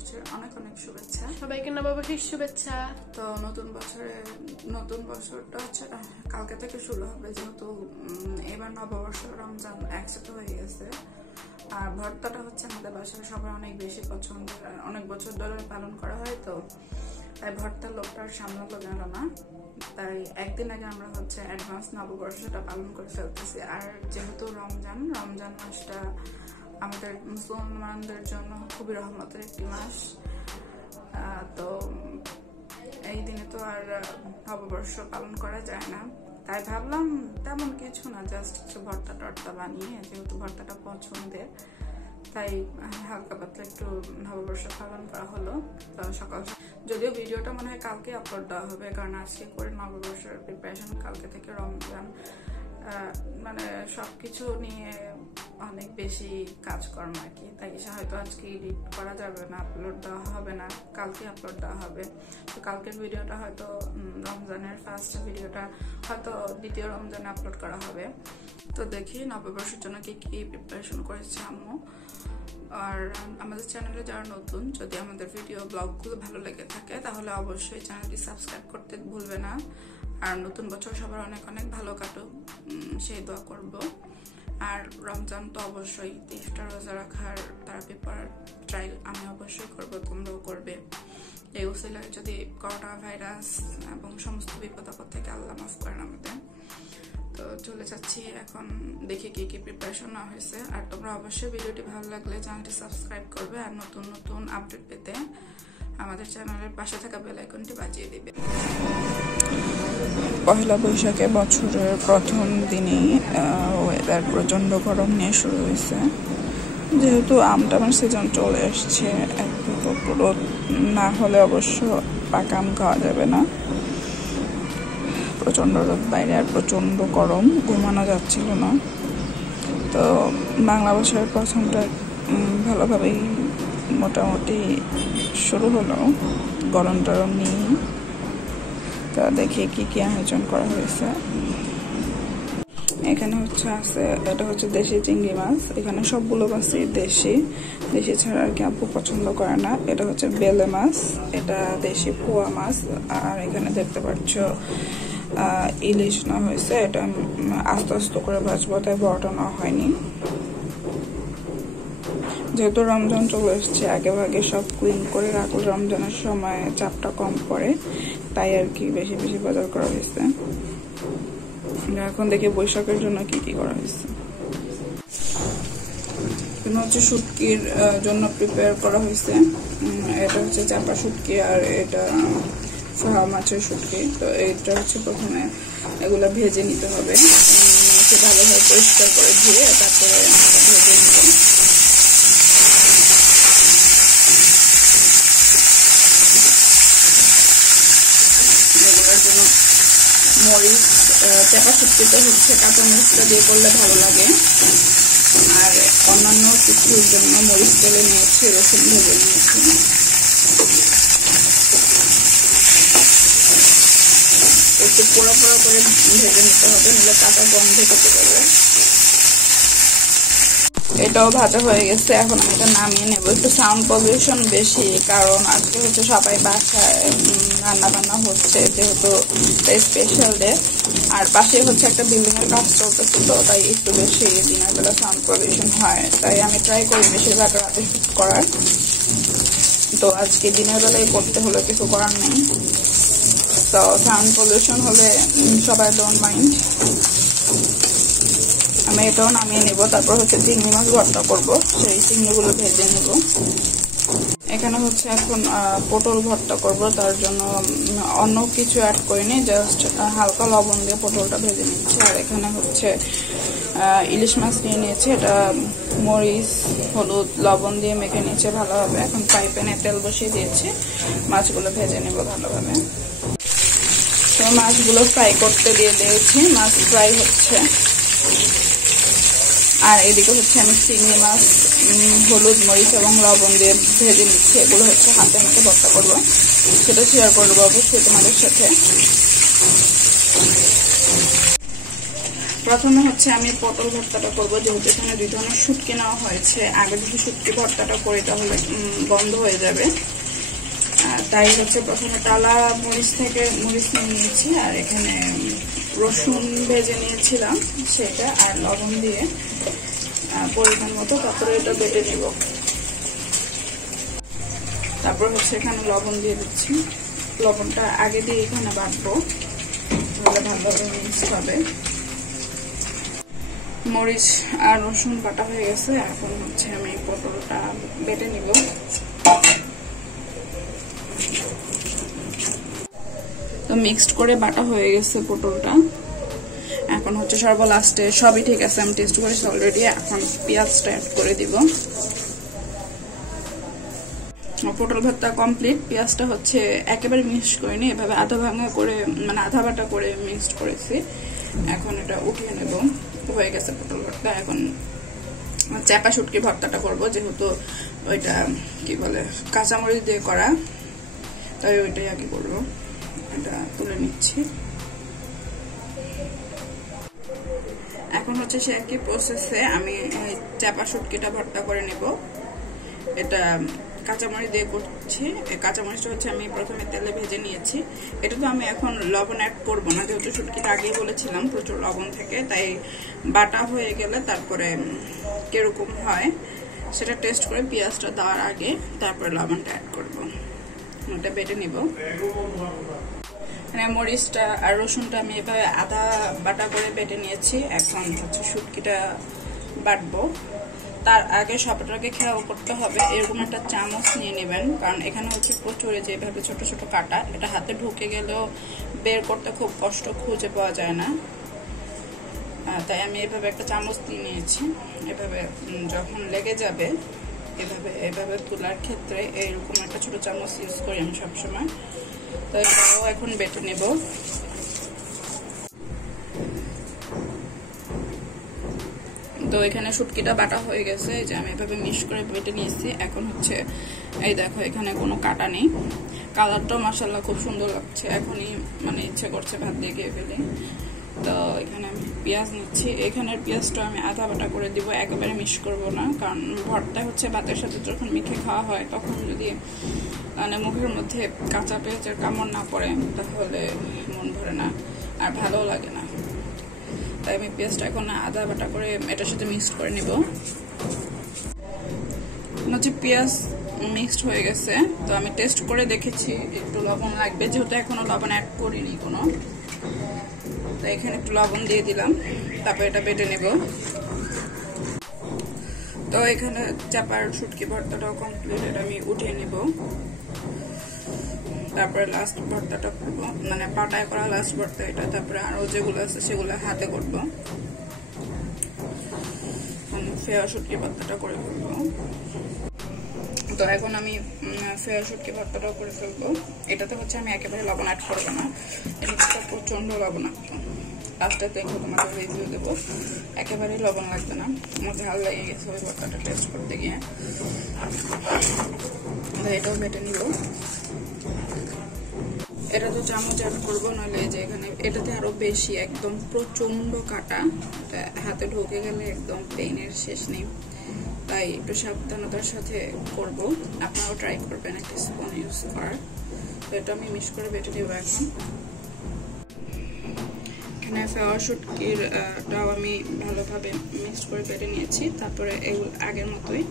নববর্ষের অনেক অনেক শুভেচ্ছা সবাইকে। নববর্ষের শুভেচ্ছা। তো নতুন বছরটা হচ্ছে কালকে থেকে শুরু হবে, যেহেতু এবার নববর্ষ রমজান একসাথে হয়ে গেছে। আর ভর্তাটা হচ্ছে আমাদের বাসায় সবার অনেক বেশি পছন্দের, অনেক বছর ধরে পালন করা হয়, তো তাই ভর্তার লোকটার সামলানো গেল না, তাই একদিন আগে আমরা হচ্ছে অ্যাডভান্স নববর্ষটা পালন করে ফেলতেছি। আর যেহেতু রমজান মাসটা আমাদের মুসলমানদের জন্য খুবই রহমতের একটি মাস, তো এই দিনে তো আর নববর্ষ পালন করা যায় না, তাই ভাবলাম তেমন কিছু না, জাস্ট কিছু ভর্তা টর্তা বানিয়ে, যেহেতু ভর্তাটা পছন্দের, তাই হালকা পাতলা একটু নববর্ষ পালন করা হলো। তো সকাল যদিও ভিডিওটা মনে হয় কালকে আপলোড দেওয়া হবে, কারণ আজকে করে নববর্ষের প্রিপারেশন, কালকে থেকে রমজান, মানে সবকিছু নিয়ে অনেক বেশি কাজকর্ম আর কি, তাই হয়তো আজকে এডিট করা যাবে না, আপলোড দেওয়া হবে না, কালকে আপলোড দেওয়া হবে। তো কালকের ভিডিওটা হয়তো রমজানের ফার্স্ট ভিডিওটা হয়তো দ্বিতীয় রমজানে আপলোড করা হবে। তো দেখি নববর্ষের জন্য কি কি প্রিপারেশন করেছে আম্মু। আর আমাদের চ্যানেলে যারা নতুন, যদি আমাদের ভিডিও ব্লগগুলো ভালো লেগে থাকে তাহলে অবশ্যই চ্যানেলটি সাবস্ক্রাইব করতে ভুলবে না। আর নতুন বছর সবার অনেক অনেক ভালো কাটুক সেই দোয়া করব। আর রমজান তো অবশ্যই 30টা রোজা রাখার তারা পেপার ট্রাই আমি অবশ্যই করব, তোমরাও করবে। এই উসিলায় যদি করোনা ভাইরাস এবং সমস্ত বিপদ আপদ থেকে আল্লাহ মাফ করেন আমাদের। তো চলে যাচ্ছি এখন, দেখি কি কি প্রিপারেশন নেওয়া হয়েছে। আর তোমরা অবশ্যই ভিডিওটি ভালো লাগলে চ্যানেলটি সাবস্ক্রাইব করবে, আর নতুন নতুন আপডেট পেতে আমাদের চ্যানেলের পাশে থাকা বেল আইকনটি বাজিয়ে দিবে। পয়লা বৈশাখে বছরের প্রথম দিনই ওয়েদার প্রচন্ড গরম নিয়ে শুরু হয়েছে, যেহেতু আমটামের সিজন চলে আসছে, একটু তো পুরো না হলে অবশ্য পাকা আম খাওয়া যাবে না। প্রচন্ড রোদ বাইরে, আর প্রচন্ড গরম, ঘুমানো যাচ্ছিল না। তো বাংলা বছরের প্রথমটা ভালোভাবেই মোটামুটি শুরু হলো গরম টরম নিয়ে। তা দেখি কি কি আয়োজন করা হয়েছে। এখানে এটা হচ্ছে দেশি চিংড়ি মাছ। এখানে সবগুলো মাছই দেশি ছাড়া আর কি আব্বু পছন্দ করে না। এটা হচ্ছে বেলে মাছ, এটা দেশি পোয়া মাছ। আর এখানে দেখতে পাচ্ছ ইলিশ না হয়েছে, এটা আস্তে আস্তে করে ভাজবো, তাই বড়টা নেওয়া হয়নি। যেহেতু রমজান চলে এসছে, আগে ভাগে সব ক্লিন করে রাখলে রমজানের সময় চাপটা কম পড়ে, তাই আর কি বেশি বেশি বাজার করা হয়েছে। এখন দেখি বৈশাখের জন্য কি কি করা হয়েছে। এখানে হচ্ছে শুটকির জন্য প্রিপেয়ার করা হয়েছে। এটা হচ্ছে চাপা শুটকি, আর এটা ফাহা মাছের শুটকি। তো এইটা হচ্ছে প্রথমে এগুলা ভেজে নিতে হবে, ভালোভাবে পরিষ্কার করে ধুয়ে তারপরে ভেজে নিতে। এগুলোর জন্য মরিচ, চাপা শুটকিতে হচ্ছে কাঁচা মরিচটা দিয়ে করলে ভালো লাগে, আর অন্যান্য কিছুর জন্য মরিচ তেলে নিয়েছি, রসুন ভেজে নিয়েছি। একটু পোড়া পোড়া করে ভেজে নিতে হবে, নাহলে কাঁচা গন্ধ করতে পারবে। এটাও ভাজা হয়ে গেছে, এখন আমি এটা নামিয়ে নেব। একটু সাউন্ড পলিউশন বেশি, কারণ আজকে হচ্ছে সবাই বাসায় রান্না বান্না হচ্ছে, যেহেতু স্পেশাল ডে। আর পাশে হচ্ছে একটা বিল্ডিং এর কাজ চলতেছে, তো তাই একটু বেশি দিনের বেলা সাউন্ড পলিউশন হয়, তাই আমি ট্রাই করি বেশিরভাগ রাতে শুট করার। তো আজকে দিনের বেলায় করতে হলো, কিছু করার নেই। তো সাউন্ড পলিউশন হলে সবাই ডোন্ট মাইন্ড। আমি এটাও নামিয়ে নেব, তারপর হচ্ছে চিংড়ি মাছ ভর্তা করবো, সেই চিংড়িগুলো ভেজে নেব। এখানে হচ্ছে এখন পটল ভর্তা করব, তার জন্য অন্য কিছু অ্যাড করিনি, জাস্ট হালকা লবণ দিয়ে পটলটা ভেজে নিচ্ছি। আর এখানে হচ্ছে ইলিশ মাছ নিয়ে নিয়েছি, এটা মরিচ হলুদ লবণ দিয়ে মেখে নিয়েছে ভালোভাবে। এখন ফ্রাই প্যানে তেল বসিয়ে দিয়েছি, মাছগুলো ভেজে নেব ভালোভাবে। তো মাছগুলো ফ্রাই করতে দিয়ে দিয়েছি, মাছ ফ্রাই হচ্ছে। আর এদিকে হচ্ছে আমি চিংড়ি মাছ হলুদ মরিচ এবং লবণ দিয়ে ভেজে নিচ্ছি। এগুলো হচ্ছে হাতে মেখে ভর্তা করবো, সেটা শেয়ার করবো অবশ্যই তোমাদের সাথে। প্রথমে হচ্ছে আমি পটল ভর্তাটা করবো, যেহেতু এখানে 2 ধরনের শুটকি নেওয়া হয়েছে। আগে যদি শুটকি ভর্তাটা করি তাহলে বন্ধ হয়ে যাবে, তাই হচ্ছে প্রথমে টালা মরিচ থেকে মরিচ নিয়েছি, আর এখানে রসুন ভেজে নিয়েছিলাম সেটা, আর লবণ দিয়ে পরিমাণ মতো, তারপরে এটা বেটে নিব। তারপর হচ্ছে এখানে লবণ দিয়ে দিচ্ছি, লবণটা আগে দিয়ে এখানে বাটবো, তাহলে ভালোভাবে মিক্স হবে। মরিচ আর রসুন বাটা হয়ে গেছে, এখন হচ্ছে আমি পটলটা বেটে নিব। তো মিক্সড করে বাটা হয়ে গেছে পটলটা, এখন হচ্ছে সর্বলাস্টে সবই ঠিক আছে, আমি টেস্ট করেছি অলরেডি। এখন পেঁয়াজটা অ্যাড করে দিব। পটল ভর্তা কমপ্লিট। পেঁয়াজটা হচ্ছে একেবারে মিক্স করিনি, এভাবে আধা ভাঙা করে মানে আধা বাটা করে মিক্সড করেছি। এখন এটা উঠিয়ে নেব, হয়ে গেছে পটল ভর্তা। এখন চাপা শুটকি ভর্তাটা করব, যেহেতু ওইটা কি বলে কাঁচামরিচ দিয়ে করা, তাই ওইটাই আগে করবো। এটা তুলে নিচ্ছি। এখন হচ্ছে সে একই প্রসেসে আমি চাপা শুটকিটা ভর্তা করে নেব। এটা কাঁচামরিচ দিয়ে করছি। কাঁচামরিচটা হচ্ছে আমি প্রথমে তেলে ভেজে নিয়েছি। এটা তো আমি এখন লবণ অ্যাড করব না, যেহেতু শুটকিটা আগেই বলেছিলাম প্রচুর লবণ থেকে, তাই বাটা হয়ে গেলে তারপরে কিরকম হয় সেটা টেস্ট করে পেঁয়াজটা দেওয়ার আগে তারপরে লবণটা অ্যাড করব। এটা বেটে নিব। মরিচটা আর রসুনটা আমি এভাবে আধা বাটা করে বেটে নিয়েছি। এখন হচ্ছে শুটকিটা বাটবো। তার আগে সবটাকে খেয়াল করতে হবে, এরকম একটা চামচ নিয়ে নেবেন, কারণ এখানে হচ্ছে প্রচুর যেভাবে ছোট ছোট কাটা, এটা হাতে ঢুকে গেলেও বের করতে খুব কষ্ট, খুঁজে পাওয়া যায় না। তাই আমি এভাবে একটা চামচ নিয়ে নিয়েছি। এভাবে যখন লেগে যাবে এভাবে তোলার ক্ষেত্রে এইরকম একটা ছোট চামচ ইউজ করি আমি সবসময়। তো এটাও এখন বেটে নেব। তো এখানে শুটকিটা বাটা হয়ে গেছে, যে আমি এভাবে মিক্স করে বেটে নিয়েছি। এখন হচ্ছে এই দেখো এখানে কোনো কাটা নেই, কালারটাও মাশাআল্লাহ খুব সুন্দর লাগছে। এখনই মানে ইচ্ছে করছে ভাত দিয়ে খেয়ে ফেলি। তো এখানে আমি পেঁয়াজ নিচ্ছি। এখানের পেঁয়াজটা আমি আধা বাটা করে দিব, একেবারে মিক্স করব না, কারণ ভর্তা হচ্ছে ভাতের সাথে যখন মেখে খাওয়া হয় তখন যদি মানে মুখের মধ্যে কাঁচা পেঁয়াজের কামড় না পড়ে তাহলে মন ভরে না আর ভালোও লাগে না। তাই আমি পেঁয়াজটা এখন আধা বাটা করে এটার সাথে মিক্সড করে নিব। হচ্ছে পেঁয়াজ মিক্সড হয়ে গেছে। তো আমি টেস্ট করে দেখেছি একটু লবণ লাগবে, যেহেতু এখনো লবণ অ্যাড করিনি কোনো, তাই এখানে একটু লবণ দিয়ে দিলাম। তারপর এটা বেটে নেব। তো এখানে চাপার শুটকি ভর্তাটাও কমপ্লিট, এটা আমি উঠিয়ে নিব। তারপরে লাস্ট ভর্তাটা করবো, মানে পাটায় করা লাস্ট ভর্তা এটা। তারপরে আরো যেগুলো আছে সেগুলো হাতে করবো। ফেয়া শুটকি ভর্তাটা করে ফেলবো। তো এখন আমি ফেয়া শুটকি ভর্তাটাও করে ফেলবো। এটাতে হচ্ছে আমি একেবারে লবণ অ্যাড করবো না, এটা প্রচন্ড লবণাক্ত। লাস্টে দেখবো তোমাদের রিভিউ দেবো, একেবারেই লবণ লাগবে না। আমার ঝাল লেগে গেছে ওই ভর্তাটা টেস্ট করতে গিয়ে। এটাও বেটে নিব। এটা তো চামচ অ্যাড করবো, নইলে যে এখানে এটাতে আরো বেশি একদম প্রচন্ড কাটা, হাতে ঢুকে গেলে একদম পেইনের শেষ নেই। তাই একটু সাবধানতার সাথে করব। আপনারাও ট্রাই করবেন একটা স্পুন ইউজ করার। তো এটা আমি মিক্স করে বেটে নেব। এখন এখানে ফেওয়া শুটকিরটাও আমি ভালোভাবে মিক্স করে বেটে নিয়েছি। তারপরে এগুলো আগের মতোই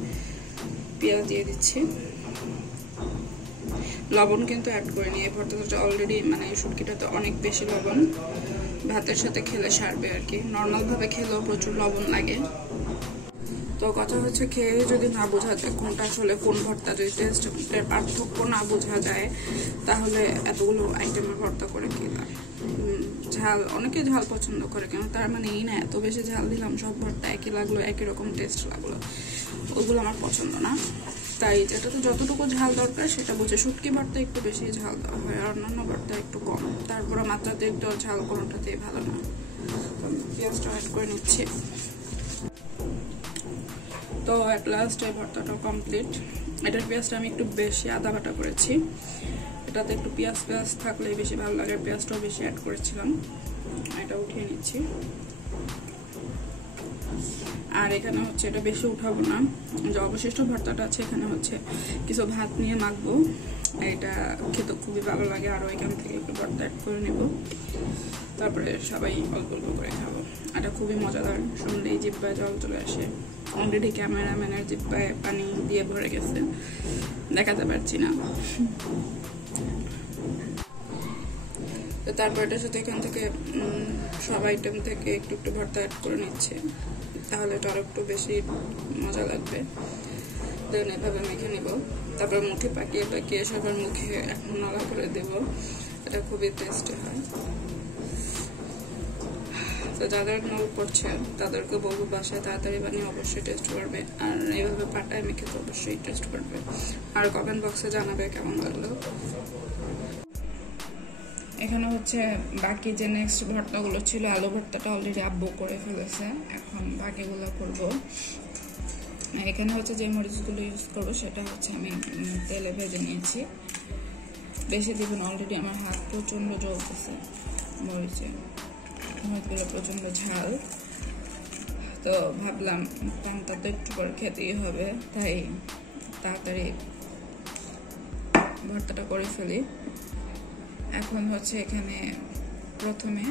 পেঁয়াজ দিয়ে দিচ্ছি। লবণ কিন্তু অ্যাড করিনি, এই ভর্তাটা অলরেডি মানে এই শুটকিটাতে অনেক বেশি লবণ, ভাতের সাথে খেলে সারবে আর কি। নর্মাল ভাবে খেলেও প্রচুর লবণ লাগে। তো কথা হচ্ছে খেয়ে যদি না বোঝা যায় কোনটা আসলে কোন ভর্তা, যদি টেস্টের পার্থক্য না বোঝা যায় তাহলে এতগুলো আইটেমের ভর্তা করে কি লাভ। ঝাল অনেকে ঝাল পছন্দ করে, কেন তার মানে এই না এত বেশি ঝাল দিলাম সব ভর্তা একই লাগলো, একই রকম টেস্ট লাগলো, ওগুলো আমার পছন্দ না। তাই যেটাতে যতটুকু ঝাল দরকার সেটা বুঝে। শুটকি ভর্তা একটু বেশি ঝাল দেওয়া হয়, আর অন্যান্য ভর্তা একটু কম। তারপরে মাত্রাতে একটু ঝাল কোনোটাতেই ভালো না। পেঁয়াজটা অ্যাড করে নিচ্ছি। তো অ্যাট লাস্ট এই ভর্তাটাও কমপ্লিট। এটার পেঁয়াজটা আমি একটু বেশি আদা বাটা করেছি, এটাতে একটু পেঁয়াজ থাকলে বেশি ভালো লাগে, পেঁয়াজটাও বেশি অ্যাড করেছিলাম। এটা উঠিয়ে নিচ্ছি। আর এখানে হচ্ছে এটা বেশি উঠাবো না, যে অবশিষ্ট ভর্তাটা আছে এখানে হচ্ছে কিছু ভাত নিয়ে মাখবো। এটা খেতে খুবই ভালো লাগে, আরও এখান থেকে একটু ভর্তা অ্যাড করে নেব, তারপরে সবাই অল্প অল্প করে খাবো। এটা খুবই মজাদার, শুনলেই জিহ্বায় জল চলে আসে। অলরেডি ক্যামেরাম্যানের জিহ্বায় পানি দিয়ে ভরে গেছে, দেখাতে পারছি না। তো তারপর এটার সাথে এখান থেকে সব আইটেম থেকে একটু একটু ভর্তা অ্যাড করে নিচ্ছে, তাহলে এটা আরো একটু বেশি মজা লাগবে। দেন এভাবে মেখে নিব, তারপর মুখে পাকিয়ে পাকিয়ে সবার মুখে এখন নালা করে দেব। এটা খুবই টেস্টি হয়। তো যাদের নল পড়ছে তাদেরকে বলবো বাসায় তাড়াতাড়ি বানিয়ে অবশ্যই টেস্ট করবে, আর এইভাবে পাটায় মেখে তো অবশ্যই টেস্ট করবে, আর কমেন্ট বক্সে জানাবে কেমন লাগলো। এখানে হচ্ছে বাকি যে নেক্সট ভর্তাগুলো ছিল, আলু ভর্তাটা অলরেডি আব্বু করে ফেলেছে, এখন বাকিগুলো করব। এখানে হচ্ছে যে মরিচগুলো ইউজ করবো সেটা হচ্ছে আমি তেলে ভেজে নিয়েছি, বেশি দিবেন। অলরেডি আমার হাত প্রচণ্ড জ্বলতেছে, মরিচগুলো প্রচণ্ড ঝাল, তো ভাবলাম পান্তা তো একটু পর খেতেই হবে, তাই তাড়াতাড়ি ভর্তাটা করে ফেলি। এখন হচ্ছে এখানে প্রথমে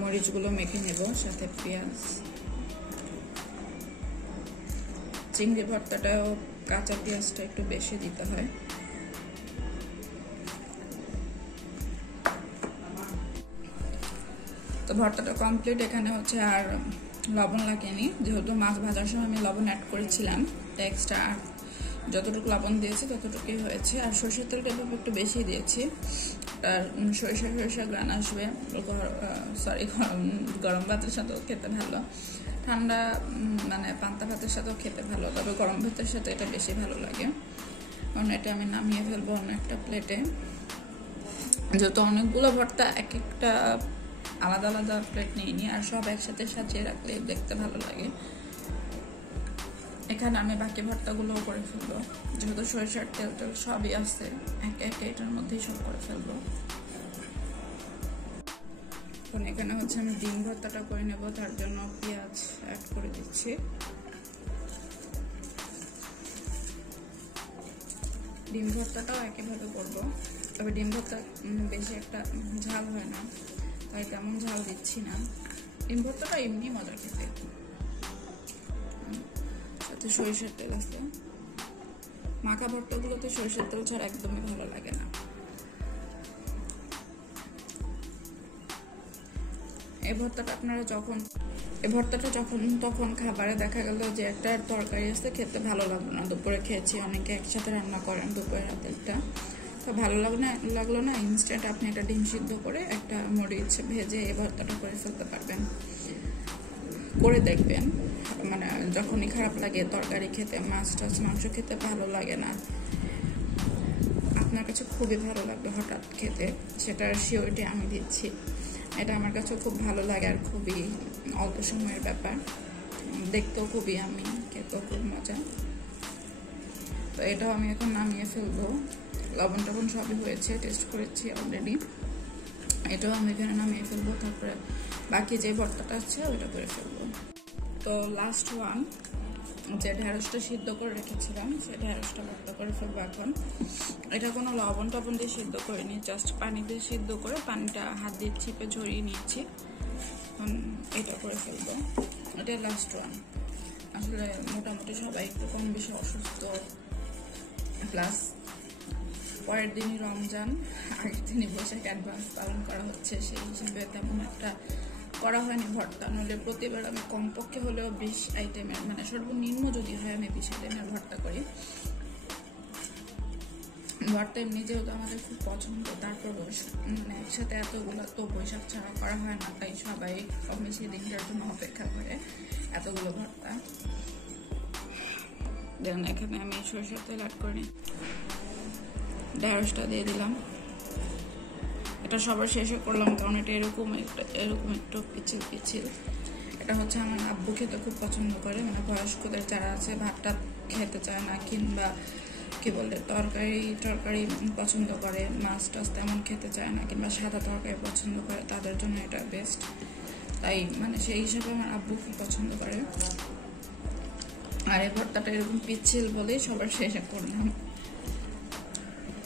মরিচগুলো মেখে নেব, সাথে পেঁয়াজ। চিংড়ি ভর্তাটাও কাঁচা পেঁয়াজটা একটু বেশি দিতে হয়। তো ভর্তাটা কমপ্লিট। এখানে হচ্ছে আর লবণ লাগেনি, যেহেতু মাছ ভাজার সময় আমি লবণ অ্যাড করেছিলাম, এক্সট্রা যতটুকু লবণ দিয়েছি ততটুকুই হয়েছে। আর সরষের তেলটা একটু বেশি দিয়েছি, আর সরিষা গ্রান আসবে। গরম ভাতের সাথেও খেতে ভালো, ঠান্ডা মানে পান্তা ভাতের সাথেও খেতে ভালো, তবে গরম ভাতের সাথে এটা বেশি ভালো লাগে। কারণ এটা আমি নামিয়ে ফেলবো অন্য একটা প্লেটে, যেহেতু অনেকগুলো ভর্তা এক একটা আলাদা আলাদা প্লেট নিয়ে নিই, আর সব একসাথে সাজিয়ে রাখলে দেখতে ভালো লাগে। এখানে আমি বাকি ভর্তাগুলোও করে ফেলবো, যেহেতু সরিষার তেল সবই আছে, একে একে এটার মধ্যেই সব করে ফেলবো। এখন এখানে হচ্ছে আমি ডিম ভর্তাটা করে নেব, তার জন্য পেঁয়াজ অ্যাড করে দিচ্ছি। ডিম ভর্তাটাও একইভাবে করবো, তবে ডিম ভর্তা বেশি একটা ঝাল হয় না, তাই তেমন ঝাল দিচ্ছি না। ডিম ভর্তাটা এমনি মজা খেতে, সাথে সরিষার তেল আছে। মাখা ভর্তাগুলোতে সরিষার তেল ছাড়া একদমই ভালো লাগে না। এই ভর্তাটা যখন তখন খাবারে দেখা গেল যে একটা তরকারি আছে, খেতে ভালো লাগলো না। দুপুরে খেয়েছি, অনেকে একসাথে রান্না করেন দুপুরের রাতেরটা, তো ভালো লাগলো না, ইনস্ট্যান্ট আপনি একটা ডিম সিদ্ধ করে একটা মরিচ ভেজে এই ভর্তাটা করে ফেলতে পারবেন। করে দেখবেন, মানে যখনই খারাপ লাগে তরকারি খেতে, মাছ মাংস খেতে ভালো লাগে না, আপনার কাছে খুবই ভালো লাগবে হঠাৎ খেতে, সেটার শিওরিটি আমি দিচ্ছি। এটা আমার কাছে খুব ভালো লাগে, আর খুবই অল্প সময়ের ব্যাপার, দেখতেও খুবই আমি, খেতেও খুব মজা। তো এটাও আমি এখন নামিয়ে ফেলবো। লবণ টবণ সবই হয়েছে, টেস্ট করেছি অলরেডি। এটাও আমি এখানে নামিয়ে ফেলবো, তারপরে বাকি যে ভর্তাটা আছে ওইটা করে ফেলবো। তো লাস্ট ওয়ান, যে ঢেঁড়সটা সিদ্ধ করে রেখেছিলাম সেই ঢেঁড়সটা ভর্তা করে ফেলবো এখন। এটা কোনো লবণ টবণ দিয়ে সিদ্ধ করিনি, জাস্ট পানি দিয়ে সিদ্ধ করে পানিটা হাত দিয়ে চিপে ঝরিয়ে নিয়েছি। এখন এটা করে ফেলবো, এটা লাস্ট ওয়ান। আসলে মোটামুটি সবাই একটু কম বেশি অসুস্থ, প্লাস পরের দিনই রমজান, আগের দিনই বৈশাখ অ্যাডভান্স পালন করা হচ্ছে, সেই হিসেবে তেমন একটা করা হয়নি ভর্তা। নইলে প্রতিবার আমি কমপক্ষে হলেও 20 আইটেমের, মানে সর্বনিম্ন যদি হয় আমি 20 আইটেমের ভর্তা করি। ভর্তা এমনি যেহেতু আমাদের খুব পছন্দ, তারপর মানে একসাথে এতগুলো তো বৈশাখ ছাড়া করা হয় না, তাই সবাই কম বেশি দিনটার জন্য অপেক্ষা করে এতগুলো ভর্তা। দেন এখানে আমি সরিষার তেল অ্যাড করে ঢেঁড়সটা দিয়ে দিলাম। এটা সবার শেষে করলাম, কারণ এটা এরকম একটু পিছিল। এটা হচ্ছে আমার আব্বু খেতে খুব পছন্দ করে, মানে বয়স্কদের যারা আছে ভাতটা খেতে চায় না, কিংবা কি বলে তরকারি পছন্দ করে, মাছ টাছ তেমন খেতে চায় না, কিংবা সাদা তরকারি পছন্দ করে, তাদের জন্য এটা বেস্ট। তাই মানে সেই হিসাবে আমার আব্বু খুব পছন্দ করে। আর এই ভর্তাটা এরকম পিচ্ছিল বলেই সবার শেষে করলাম।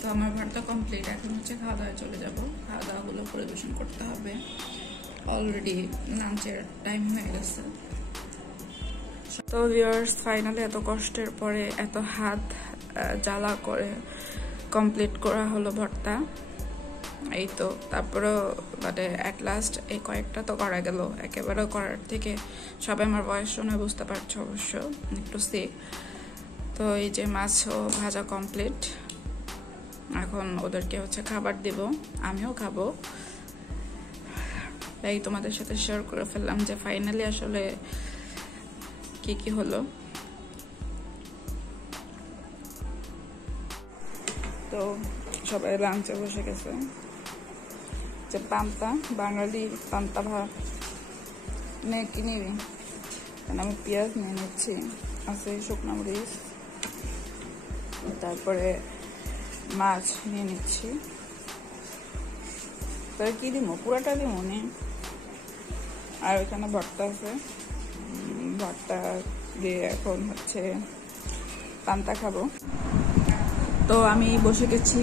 তো আমার ভর্তা কমপ্লিট, এখন হচ্ছে খাওয়া দাওয়ায় চলে যাব। খাওয়া দাওয়াগুলো পরিবেশন করতে হবে, অলরেডি লাঞ্চের টাইম হয়ে গেছে। তো ভিউয়ার্স, ফাইনালি এত কষ্টের পরে এত হাত জ্বালা করে কমপ্লিট করা হলো ভর্তা। এই তো তারপরেও মানে অ্যাট লাস্ট এই কয়েকটা তো করা গেল। একেবারে করার থেকে সবাই আমার বয়স শুনে বুঝতে পারছো অবশ্য একটু সিক। তো এই যে মাছও ভাজা কমপ্লিট, এখন ওদেরকে হচ্ছে খাবার দেব, আমিও খাবো। তাই তোমাদের সাথে শেয়ার করে ফেললাম যে ফাইনালি আসলে কি হলো। তো সবাই লাঞ্চে বসে গেছে। যে পান্তা, বাঙালি পান্তা ভাত নে কি নিবি? আমি পেঁয়াজ নিয়ে নিচ্ছি, আছে শুকনো মরিচ, তারপরে মাছ নিয়ে নিচ্ছি। তার কি দিব? পুরাটা দিব নি। আর ওইখানে ভর্তা আছে, ভর্তা দিয়ে এখন হচ্ছে পান্তা খাবো। তো আমি বসে গেছি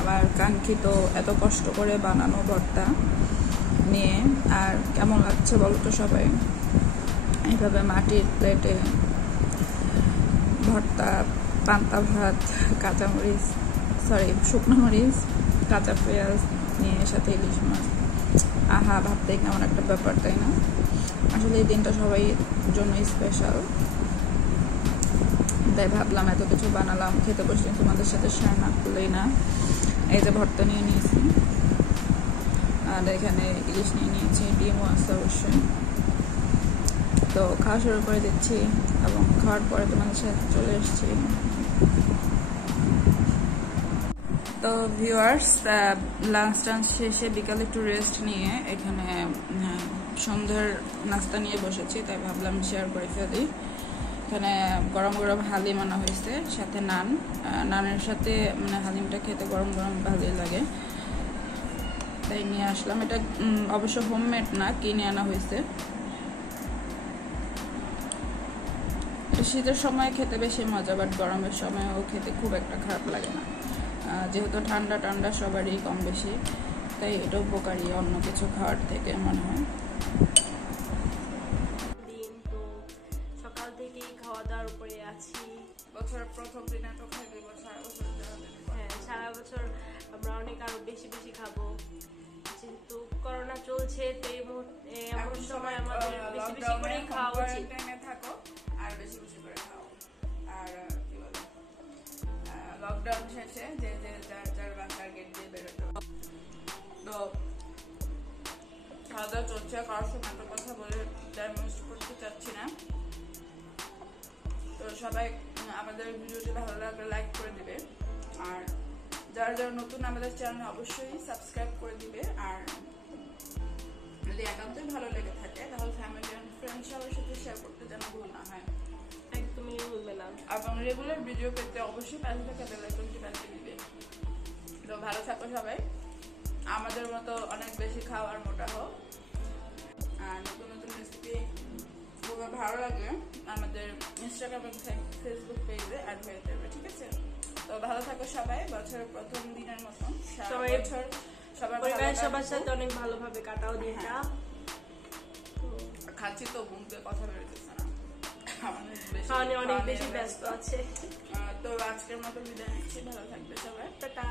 আমার কাঙ্ক্ষিত এত কষ্ট করে বানানো ভর্তা নিয়ে। আর কেমন লাগছে বলো তো সবাই? এইভাবে মাটির প্লেটে ভর্তা, পান্তা ভাত, কাঁচামরিচ, শুকনো মরিচ, কাঁচা পেঁয়াজ নিয়ে সাথে ইলিশ মাছ। আহা, ভাবতে কেমন একটা ব্যাপার, তাই না? আসলে এই দিনটা সবাই জন্য স্পেশাল। তাই ভাবলাম এত কিছু বানালাম, খেতে বসলে তোমাদের সাথে শেয়ার না করলেই না। এই যে ভর্তা নিয়ে নিয়েছি, আর এখানে ইলিশ নিয়ে নিয়েছি, ডিমও আছে অবশ্যই। তো খাওয়া শুরু করে দিচ্ছি, এবং খাওয়ার পরে তোমাদের সাথে চলে এসেছি। তো ভিউয়ার্স, লাঞ্চ টাঞ্চ শেষে বিকালে একটু রেস্ট নিয়ে এখানে সন্ধ্যার নাস্তা নিয়ে বসেছি, তাই ভাবলাম শেয়ার করে ফেলি। এখানে গরম গরম হালিম আনা হয়েছে, সাথে নানের সাথে মানে হালিমটা খেতে গরম গরম ভালোই লাগে, তাই নিয়ে আসলাম। এটা অবশ্য হোমমেড না, কিনে আনা হয়েছে। শীতের সময় খেতে বেশি মজা, বাট গরমের সময়ও খেতে খুব একটা খারাপ লাগে না। যেহেতু ঠান্ডা ঠান্ডা সবারই কম বেশি, তাই এটা উপকারী অন্য কিছু খাওয়ার থেকে মনে হয়। সকাল থেকেই খাওয়া দাওয়ার উপরে আছি। বছরের প্রথম দিনে তো খাইবে, হ্যাঁ সারা বছর আমরা অনেক আরো বেশি বেশি খাবো, কিন্তু করোনা চলছে, তো এমন সময় আমাদের বেশি বেশি করে খাওয়া উচিত। থাকো আর বেশি বেশি করে খাও। আর কি বলে, লকডাউন শেষে যে যার বাসার গেট দিয়ে বেরোতে। তো খাওয়া দাওয়া চলছে, কারোর সঙ্গে এত কথা বলে টাইম ওয়েস্ট করতে চাচ্ছি না। তো সবাই আমাদের ভিডিওটি ভালো লাগলে লাইক করে দিবে, আর যারা নতুন আমাদের চ্যানেল অবশ্যই সাবস্ক্রাইব করে দিবে। আর যদি একান্তই ভালো লেগে থাকে তাহলে ফ্যামিলি এন্ড ফ্রেন্ডস সবার সাথে শেয়ার করতে যেন ভুল না হয়। একদমই ভুলবে না। এবং রেগুলার ভিডিও পেতে অবশ্যই পাশে থাকা বেল আইকনটি বাজিয়ে দিবে। তো ভালো থাকো সবাই, আমাদের মতো অনেক বেশি খাও আর মোটা হও। আর নতুন নতুন রেসিপি খুব ভালো লাগে আমাদের ইনস্টাগ্রাম এবং ফেসবুক পেজে অ্যাড হয়ে যাবে, ঠিক আছে? তো ভালো থাকো সবাই, বছরের প্রথম দিনের মতন সবার সাথে অনেক ভালোভাবে কাটাও দিনটা। খাচ্ছি তো মুখে কথা বেরোতেছে না, অনেক বেশি ব্যস্ত আছে। তো আজকের মতো বিদায় নিচ্ছি, ভালো থাকবে সবাই, টাটা।